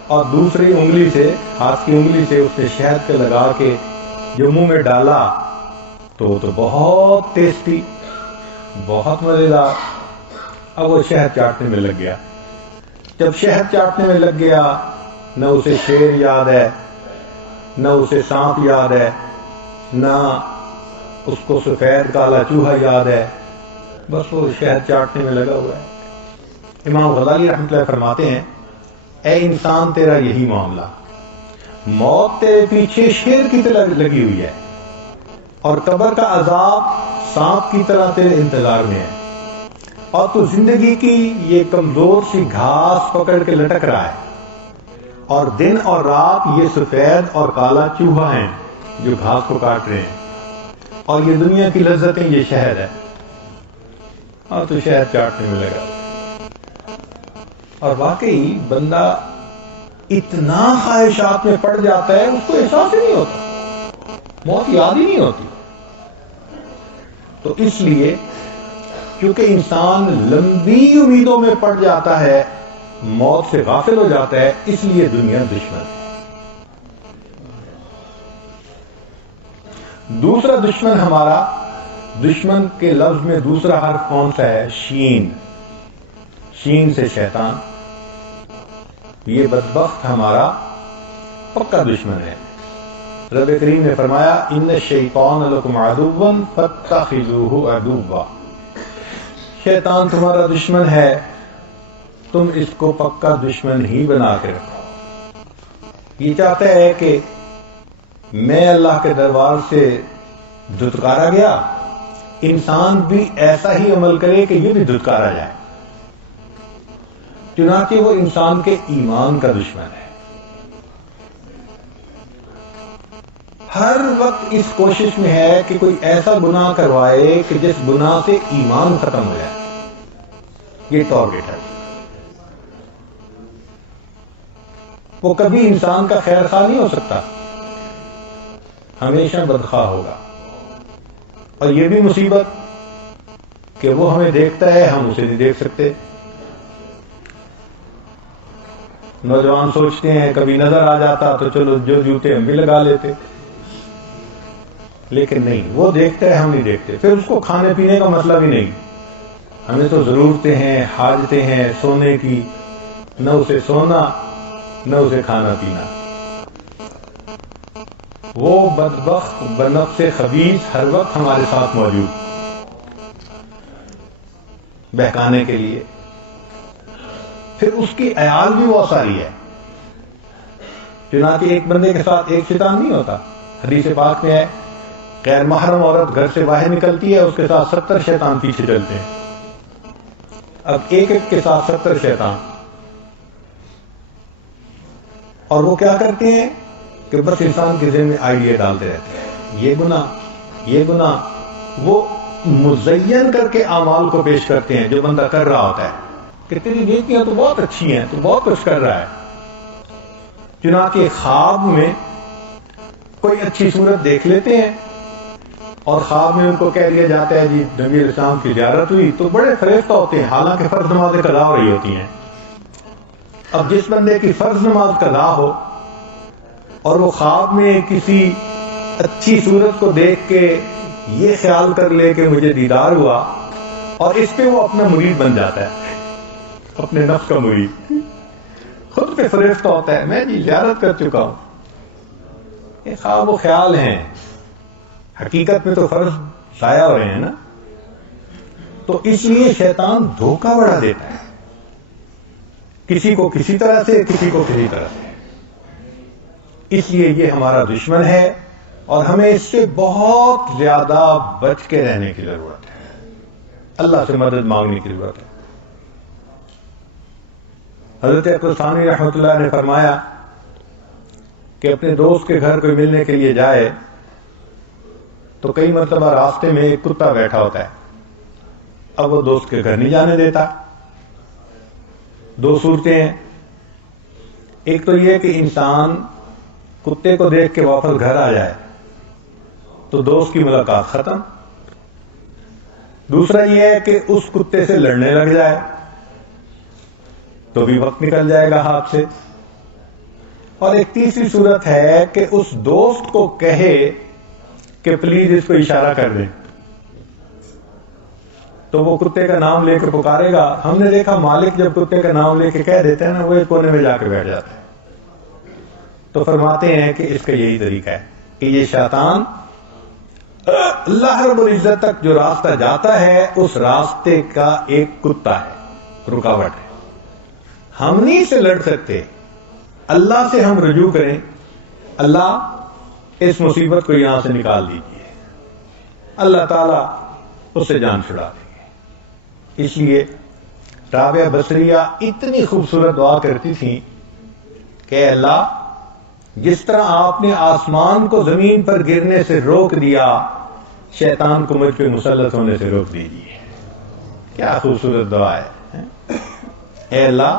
اور دوسری انگلی سے، ہاتھ کی انگلی سے اس نے شہد پہ لگا کے جو منہ میں ڈالا تو وہ تو بہت ٹیسٹی، بہت مزیدار۔ اب وہ شہد چاٹنے میں لگ گیا۔ جب شہد چاٹنے میں لگ گیا، نہ اسے شیر یاد ہے، نہ اسے سانپ یاد ہے، نہ اس کو سفید کالا چوہا یاد ہے، بس وہ شہد چاٹنے میں لگا ہوا ہے۔ امام غزالی رحمۃ اللہ فرماتے ہیں، اے انسان تیرا یہی معاملہ، موت تیرے پیچھے شیر کی طرح لگی ہوئی ہے، اور قبر کا عذاب سانپ کی طرح تیرے انتظار میں ہے، اور تو زندگی کی یہ کمزور سی گھاس پکڑ کے لٹک رہا ہے، اور دن اور رات یہ سفید اور کالا چوہا ہیں جو گھاس کو کاٹ رہے ہیں، اور یہ دنیا کی لذتیں یہ شہد ہے، اور تو شہد چاٹنے میں لگا۔ اور واقعی بندہ اتنا خواہشات میں پڑ جاتا ہے اس کو احساس ہی نہیں ہوتا، موت یاد ہی نہیں ہوتی۔ تو اس لیے کیونکہ انسان لمبی امیدوں میں پڑ جاتا ہے، موت سے غافل ہو جاتا ہے، اس لیے دنیا دشمن ہے۔ دوسرا دشمن ہمارا، دشمن کے لفظ میں دوسرا حرف کون سا ہے؟ شین، شین سے شیطان۔ یہ بدبخت ہمارا پکا دشمن ہے۔ رب کریم نے فرمایا ان الشیطان لکم عدوا فاتخذوہ عدوا، شیطان تمہارا دشمن ہے، تم اس کو پکا دشمن ہی بنا کے رکھو۔ یہ چاہتا ہے کہ میں اللہ کے دربار سے دھتکارا گیا، انسان بھی ایسا ہی عمل کرے کہ یہ بھی دھتکارا جائے، چنانچہ وہ انسان کے ایمان کا دشمن ہے۔ ہر وقت اس کوشش میں ہے کہ کوئی ایسا گناہ کروائے کہ جس گناہ سے ایمان ختم ہو جائے، یہ ٹارگیٹ ہے۔ وہ کبھی انسان کا خیر خواہ نہیں ہو سکتا، ہمیشہ بدخواہ ہوگا۔ اور یہ بھی مصیبت کہ وہ ہمیں دیکھتا ہے، ہم اسے نہیں دیکھ سکتے۔ نوجوان سوچتے ہیں کبھی نظر آ جاتا تو چلو جو جوتے ہم بھی لگا لیتے، لیکن نہیں، وہ دیکھتا ہے، ہم نہیں دیکھتے۔ پھر اس کو کھانے پینے کا مسئلہ بھی نہیں، ہمیں تو ضرورتیں ہیں، حاجتیں ہیں سونے کی، نہ اسے سونا نہ اسے کھانا پینا۔ وہ بدبخت بنفس خبیث ہر وقت ہمارے ساتھ موجود، بہکانے کے لیے۔ پھر اس کی عیال بھی بہت ساری ہے، چنانچہ ایک بندے کے ساتھ ایک شیطان نہیں ہوتا۔ حدیث پاک میں ہے غیر محرم عورت گھر سے باہر نکلتی ہے، اس کے ساتھ 70 شیطان پیچھے چلتے ہیں۔ اب ایک ایک کے ساتھ 70 شیطان، اور وہ کیا کرتے ہیں کہ بس انسان کے ذہن میں آئیڈیا ڈالتے رہتے ہیں، یہ گناہ یہ گناہ۔ وہ مزین کر کے اعمال کو پیش کرتے ہیں جو بندہ کر رہا ہوتا ہے کہ تیری نیکیاں تو بہت اچھی ہیں، تو بہت کچھ کر رہا ہے۔ چنانچہ خواب میں کوئی اچھی صورت دیکھ لیتے ہیں اور خواب میں ان کو کہہ دیا جاتا ہے جی نبی علیہ السلام کی زیارت ہوئی، تو بڑے فریفتہ ہوتے ہیں، حالانکہ فرض نمازیں قضا ہو رہی ہوتی ہیں۔ اب جس بندے کی فرض نماز قضا ہو اور وہ خواب میں کسی اچھی صورت کو دیکھ کے یہ خیال کر لے کہ مجھے دیدار ہوا، اور اس پہ وہ اپنا مرید بن جاتا ہے، اپنے نفس کا مرید، خود پہ فریفتہ ہوتا ہے، میں جی زیارت کر چکا ہوں۔ یہ خواب و خیال ہیں، حقیقت میں تو فرض ضائع ہو رہے ہیں نا۔ تو اس لیے شیطان دھوکہ بڑا دیتا ہے، کسی کو کسی طرح سے، کسی کو کسی طرح سے۔ اس لیے یہ ہمارا دشمن ہے اور ہمیں اس سے بہت زیادہ بچ کے رہنے کی ضرورت ہے، اللہ سے مدد مانگنے کی ضرورت ہے۔ حضرت عقل ثانی رحمۃ اللہ نے فرمایا کہ اپنے دوست کے گھر کوئی ملنے کے لیے جائے تو کئی مرتبہ راستے میں ایک کتا بیٹھا ہوتا ہے، اب وہ دوست کے گھر نہیں جانے دیتا۔ دو صورتیں ہیں، ایک تو یہ کہ انسان کتے کو دیکھ کے واپس گھر آ جائے تو دوست کی ملاقات ختم، دوسرا یہ ہے کہ اس کتے سے لڑنے لگ جائے تو بھی وقت نکل جائے گا ہاتھ سے، اور ایک تیسری صورت ہے کہ اس دوست کو کہے کہ پلیز اس کو اشارہ کر دیں، تو وہ کتے کا نام لے کے پکارے گا۔ ہم نے دیکھا مالک جب کتے کا نام لے کے کہہ دیتے ہیں نا، وہ ایک کونے میں جا کے بیٹھ جاتا ہے۔ تو فرماتے ہیں کہ اس کا یہی طریقہ ہے کہ یہ شیطان اللہ رب العزت تک جو راستہ جاتا ہے اس راستے کا ایک کتا ہے، رکاوٹ ہے۔ ہم نہیں اس سے لڑ سکتے، اللہ سے ہم رجوع کریں، اللہ اس مصیبت کو یہاں سے نکال دیجیے، اللہ تعالیٰ اس سے جان چھڑا دیں گے۔ اس لیے رابعہ بصریہ اتنی خوبصورت دعا کرتی تھیں کہ اللہ جس طرح آپ نے آسمان کو زمین پر گرنے سے روک دیا، شیطان کو مجھ پہ مسلط ہونے سے روک دیجیے۔ کیا خوبصورت دعا ہے۔ اے اللہ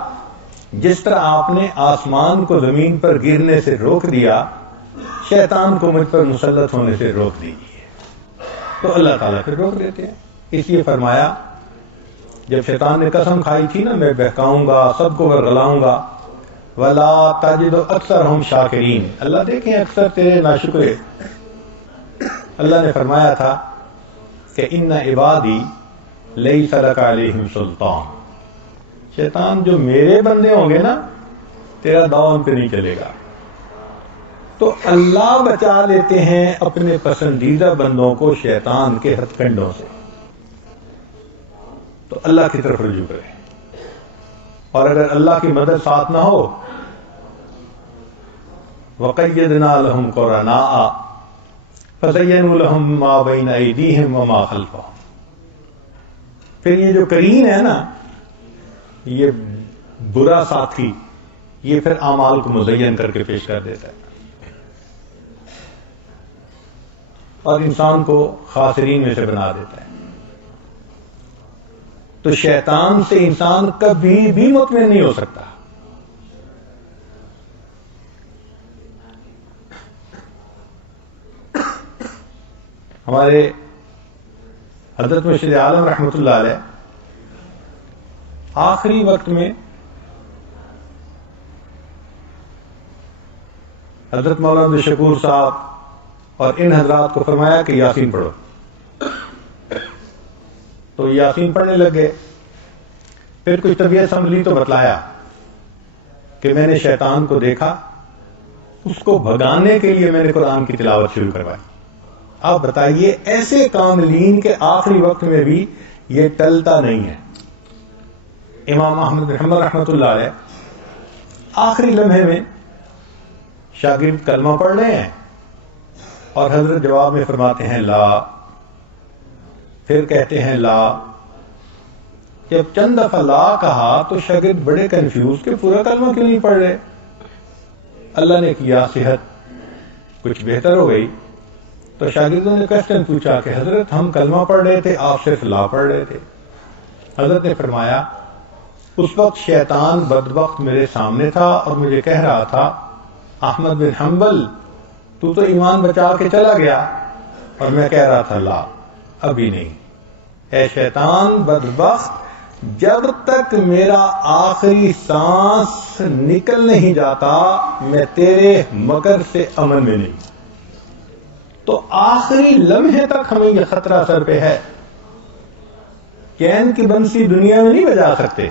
جس طرح آپ نے آسمان کو زمین پر گرنے سے روک دیا، شیطان کو مجھ پر مسلط ہونے سے روک دیجیے۔ تو اللہ تعالیٰ پھر روک دیتے ہیں۔ اس لیے فرمایا جب شیطان نے قسم کھائی تھی نا میں بہکاؤں گا، سب کو ورگلاؤں گا، وَلَا تَجِدُ أَكْثَرَهُمْ شَاكِرِينَ، اللہ دیکھیں اکثر تیرے ناشکرے۔ اللہ نے فرمایا تھا کہ إِنَّ عِبَادِي لَيْسَ لَكَ عَلَيْهِمْ سُلْطَانٌ، شیطان جو میرے بندے ہوں گے نا تیرا داؤ ان پہ نہیں چلے گا۔ تو اللہ بچا لیتے ہیں اپنے پسندیدہ بندوں کو شیطان کے ہتھ کنڈوں سے، تو اللہ کی طرف رجوع کریں، اور اگر اللہ کی مدد ساتھ نہ ہو وَقَيَّدْنَا لَهُمْ قُرَنَاءَ فَزَيَّنُوا لَهُم مَّا بَيْنَ أَيْدِيهِمْ وَمَا خَلْفَهُمْ، پھر یہ جو قرین ہے نا، یہ برا ساتھی، یہ پھر اعمال کو مزین کر کے پیش کر دیتا ہے اور انسان کو خاسرین میں سے بنا دیتا ہے۔ تو شیطان سے انسان کبھی بھی مطمئن نہیں ہو سکتا۔ ہمارے حضرت مرشد عالم رحمۃ اللہ علیہ آخری وقت میں حضرت مولانا عبد الشکور صاحب اور ان حضرات کو فرمایا کہ یاسین پڑھو، تو یاسین پڑھنے لگے۔ پھر کچھ طبیعت سنبھلی تو بتلایا کہ میں نے شیطان کو دیکھا، اس کو بھگانے کے لیے میں نے قرآن کی تلاوت شروع کروائی۔ آپ بتائیے ایسے کاملین کے آخری وقت میں بھی یہ ٹلتا نہیں ہے۔ امام احمد بن حنبل رحمۃ اللہ علیہ آخری لمحے میں شاگرد کلمہ پڑھ رہے ہیں اور حضرت جواب میں فرماتے ہیں لا، پھر کہتے ہیں لا۔ جب چند دفعہ لا کہا تو شاگرد بڑے کنفیوز کہ پورا کلمہ کیوں نہیں پڑھ رہے۔ اللہ نے کیا صحت کچھ بہتر ہو گئی تو شاگردوں نے کوشچن پوچھا کہ حضرت ہم کلمہ پڑھ رہے تھے، آپ صرف لا پڑھ رہے تھے۔ حضرت نے فرمایا اس وقت شیطان بدبخت میرے سامنے تھا اور مجھے کہہ رہا تھا احمد بن حنبل تو ایمان بچا کے چلا گیا، اور میں کہہ رہا تھا لا ابھی نہیں، اے شیطان بدبخت، جب تک میرا آخری سانس نکل نہیں جاتا میں تیرے مکر سے امن میں نہیں۔ تو آخری لمحے تک ہمیں یہ خطرہ سر پہ ہے۔ کین کی بنسی دنیا میں نہیں بجا سکتے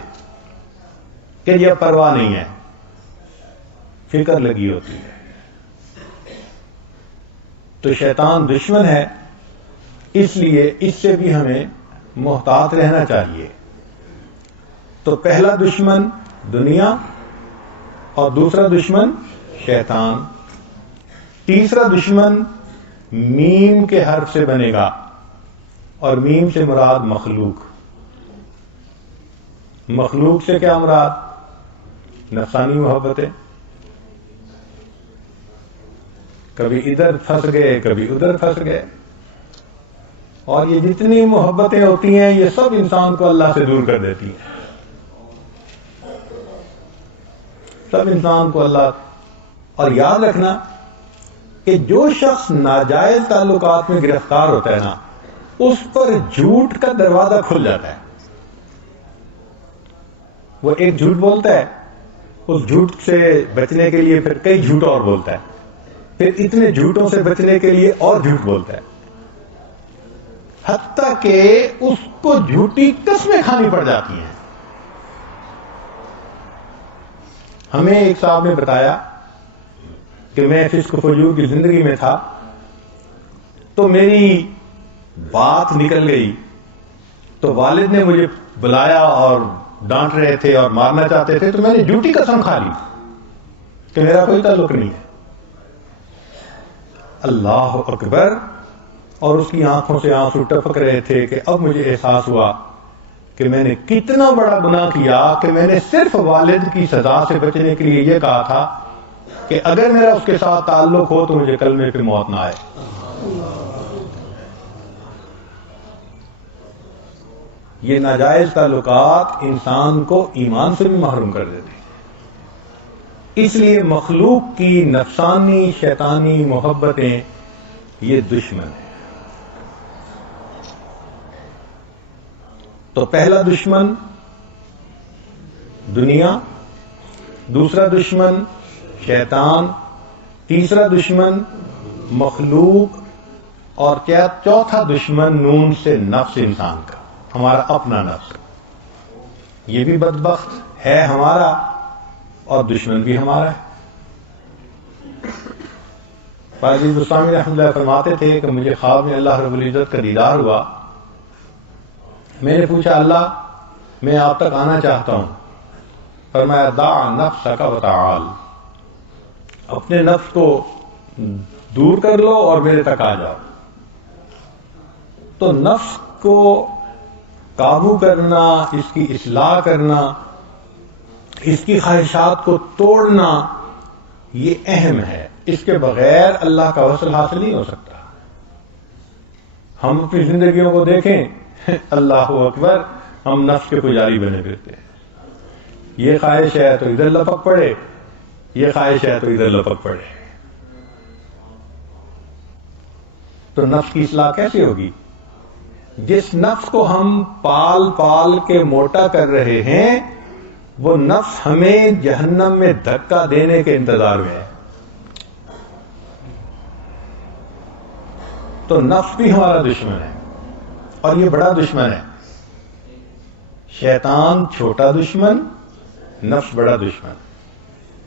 کہ یہ پرواہ نہیں ہے، فکر لگی ہوتی ہے۔ تو شیطان دشمن ہے، اس لیے اس سے بھی ہمیں محتاط رہنا چاہیے۔ تو پہلا دشمن دنیا اور دوسرا دشمن شیطان، تیسرا دشمن میم کے حرف سے بنے گا، اور میم سے مراد مخلوق۔ مخلوق سے کیا مراد؟ نفسانی محبتیں، کبھی ادھر پھنس گئے کبھی ادھر پھنس گئے، اور یہ جتنی محبتیں ہوتی ہیں یہ سب انسان کو اللہ سے دور کر دیتی ہیں، سب انسان کو اللہ۔ اور یاد رکھنا کہ جو شخص ناجائز تعلقات میں گرفتار ہوتا ہے نا، اس پر جھوٹ کا دروازہ کھل جاتا ہے۔ وہ ایک جھوٹ بولتا ہے، اس جھوٹ سے بچنے کے لیے پھر کئی جھوٹ اور بولتا ہے، پھر اتنے جھوٹوں سے بچنے کے لیے اور جھوٹ بولتا ہے، حتیٰ کہ اس کو جھوٹی قسمیں کھانی پڑ جاتی ہیں۔ ہمیں ایک صاحب نے بتایا کہ میں فسق فجور کی زندگی میں تھا، تو میری بات نکل گئی، تو والد نے مجھے بلایا اور ڈانٹ رہے تھے اور مارنا چاہتے تھے، تو میں نے جھوٹی قسم کھا لی کہ میرا کوئی تعلق نہیں ہے۔ اللہ اکبر! اور اس کی آنکھوں سے آنسو ٹپک رہے تھے کہ اب مجھے احساس ہوا کہ میں نے کتنا بڑا گناہ کیا کہ میں نے صرف والد کی سزا سے بچنے کے لیے یہ کہا تھا کہ اگر میرا اس کے ساتھ تعلق ہو تو مجھے کلمے پہ موت نہ آئے۔ یہ ناجائز تعلقات انسان کو ایمان سے بھی محروم کر دیتے ہیں۔ اس لیے مخلوق کی نفسانی شیطانی محبتیں یہ دشمن ہیں۔ تو پہلا دشمن دنیا، دوسرا دشمن شیطان، تیسرا دشمن مخلوق، اور کیا چوتھا دشمن نون سے نفس انسان کا، ہمارا اپنا نفس۔ یہ بھی بدبخت ہے ہمارا اور دشمن بھی ہمارا ہے۔ فاضل بستامی رحمۃ اللہ فرماتے تھے کہ مجھے خواب میں اللہ رب العزت کا دیدار ہوا۔ میں نے پوچھا اللہ میں آپ تک آنا چاہتا ہوں، فرمایا دع نفسک وتعال، اپنے نفس کو دور کر لو اور میرے تک آ جاؤ۔ تو نفس کو قابو کرنا، اس کی اصلاح کرنا، اس کی خواہشات کو توڑنا، یہ اہم ہے۔ اس کے بغیر اللہ کا وصل حاصل نہیں ہو سکتا۔ ہم اپنی زندگیوں کو دیکھیں، اللہ اکبر، ہم نفس کے پجاری بنے پھرتے ہیں۔ یہ خواہش ہے تو ادھر لپک پڑے، یہ خواہش ہے تو ادھر لپک پڑے۔ تو نفس کی اصلاح کیسے ہوگی؟ جس نفس کو ہم پال پال کے موٹا کر رہے ہیں، وہ نفس ہمیں جہنم میں دھکا دینے کے انتظار میں ہے۔ تو نفس بھی ہمارا دشمن ہے، اور یہ بڑا دشمن ہے۔ شیطان چھوٹا دشمن، نفس بڑا دشمن۔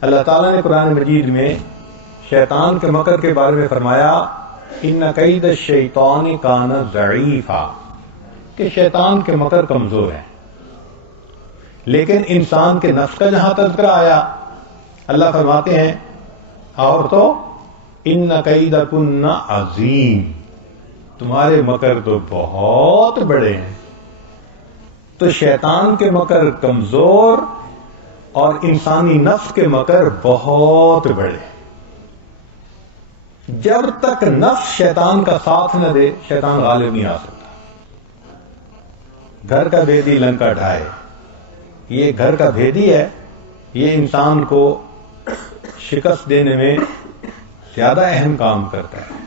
اللہ تعالیٰ نے قرآن مجید میں شیطان کے مکر کے بارے میں فرمایا ان کید الشیطان کان ضعیفا، کہ شیطان کے مکر کمزور ہیں۔ لیکن انسان کے نفس کا جہاں تذکرہ آیا، اللہ فرماتے ہیں اور تو ان کیدکن عظیم، تمہارے مکر تو بہت بڑے ہیں۔ تو شیطان کے مکر کمزور اور انسانی نفس کے مکر بہت بڑے۔ جب تک نفس شیطان کا ساتھ نہ دے، شیطان غالب نہیں آ سکتا۔ گھر کا بھیدی لنکا ڈھائے، یہ گھر کا بھیدی ہے، یہ انسان کو شکست دینے میں زیادہ اہم کام کرتا ہے۔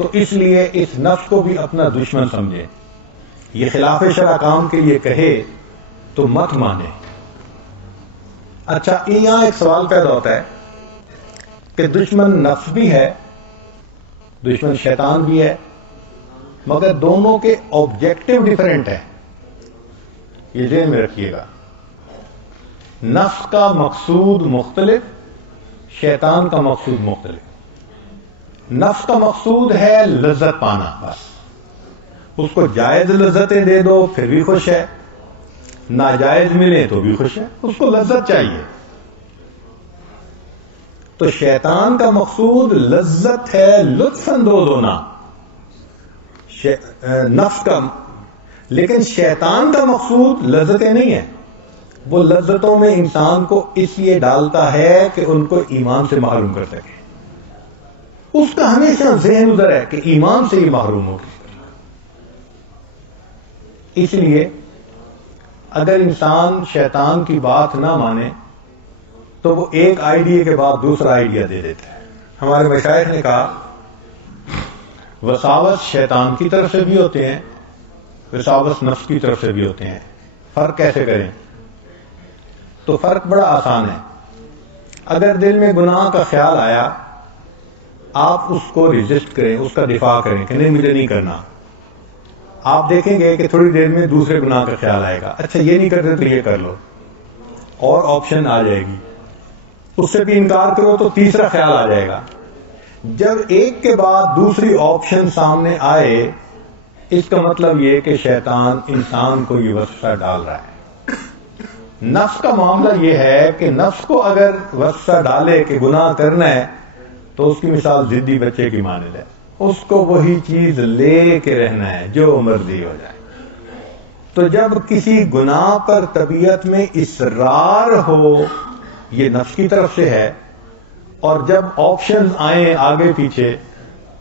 تو اس لیے اس نفس کو بھی اپنا دشمن سمجھے. یہ خلاف شرع کام کے لیے کہے تو مت مانے. اچھا یہاں ایک سوال پیدا ہوتا ہے کہ دشمن نفس بھی ہے، دشمن شیطان بھی ہے، مگر دونوں کے آبجیکٹو ڈیفرنٹ ہیں. یہ ذہن میں رکھیے گا. نفس کا مقصود مختلف، شیطان کا مقصود مختلف. نفس کا مقصود ہے لذت پانا، بس اس کو جائز لذتیں دے دو پھر بھی خوش ہے، ناجائز ملے تو بھی خوش ہے، اس کو لذت چاہیے. تو شیطان کا مقصود لذت ہے، لطف اندوز ہونا نفس کا. لیکن شیطان کا مقصود لذتیں نہیں ہیں. وہ لذتوں میں انسان کو اس لیے ڈالتا ہے کہ ان کو ایمان سے محروم کر سکے. اس کا ہمیشہ ذہن ادھر ہے کہ ایمان سے ہی محروم ہو. اس لیے اگر انسان شیطان کی بات نہ مانے تو وہ ایک آئیڈیا کے بعد دوسرا آئیڈیا دے دیتا ہے. ہمارے مشائخ نے کہا وساوس شیطان کی طرف سے بھی ہوتے ہیں، وساوس نفس کی طرف سے بھی ہوتے ہیں. فرق کیسے کریں؟ تو فرق بڑا آسان ہے. اگر دل میں گناہ کا خیال آیا، آپ اس کو ریزسٹ کریں، اس کا دفاع کریں کہ نہیں مجھے نہیں کرنا. آپ دیکھیں گے کہ تھوڑی دیر میں دوسرے گناہ کا خیال آئے گا، اچھا یہ نہیں کرتے تو یہ کر لو، اور آپشن آ جائے گی. اس سے بھی انکار کرو تو تیسرا خیال آ جائے گا. جب ایک کے بعد دوسری آپشن سامنے آئے، اس کا مطلب یہ کہ شیطان انسان کو یہ وسوسہ ڈال رہا ہے. نفس کا معاملہ یہ ہے کہ نفس کو اگر وسوسہ ڈالے کہ گناہ کرنا ہے تو اس کی مثال ضدی بچے کی مانند ہے. اس کو وہی چیز لے کے رہنا ہے جو مرضی ہو جائے. تو جب کسی گناہ پر طبیعت میں اصرار ہو، یہ نفس کی طرف سے ہے، اور جب آپشن آئیں آگے پیچھے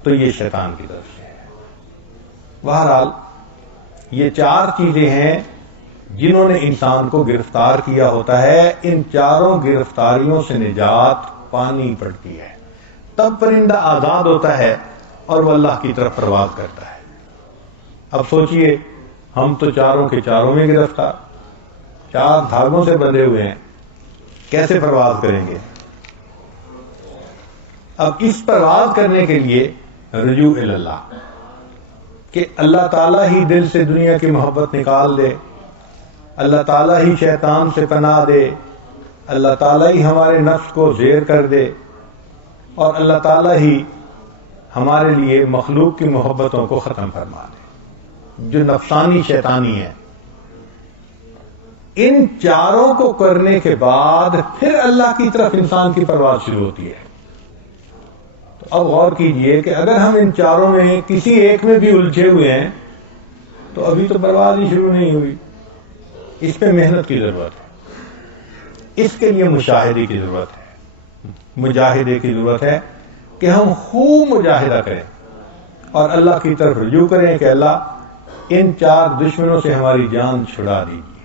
تو یہ شیطان کی طرف سے ہے. بہرحال یہ چار چیزیں ہیں جنہوں نے انسان کو گرفتار کیا ہوتا ہے. ان چاروں گرفتاریوں سے نجات پانی پڑتی ہے، تب پرندہ آزاد ہوتا ہے اور وہ اللہ کی طرف پرواز کرتا ہے. اب سوچئے ہم تو چاروں کے چاروں میں گرفتار، چار دھاگوں سے بندھے ہوئے ہیں، کیسے پرواز کریں گے؟ اب اس پرواز کرنے کے لیے رجوع اللہ، کہ اللہ تعالیٰ ہی دل سے دنیا کی محبت نکال دے، اللہ تعالیٰ ہی شیطان سے پناہ دے، اللہ تعالیٰ ہی ہمارے نفس کو زیر کر دے، اور اللہ تعالیٰ ہی ہمارے لیے مخلوق کی محبتوں کو ختم فرما دے جو نفسانی شیطانی ہے. ان چاروں کو کرنے کے بعد پھر اللہ کی طرف انسان کی پرواز شروع ہوتی ہے. تو اب غور کیجئے کہ اگر ہم ان چاروں میں کسی ایک میں بھی الجھے ہوئے ہیں تو ابھی تو پرواز ہی شروع نہیں ہوئی. اس پہ محنت کی ضرورت ہے، اس کے لیے مشاہدے کی ضرورت ہے، مجاہدے کی ضرورت ہے کہ ہم خوب مجاہدہ کریں اور اللہ کی طرف رجوع کریں کہ اللہ ان چار دشمنوں سے ہماری جان چھڑا دیجیے.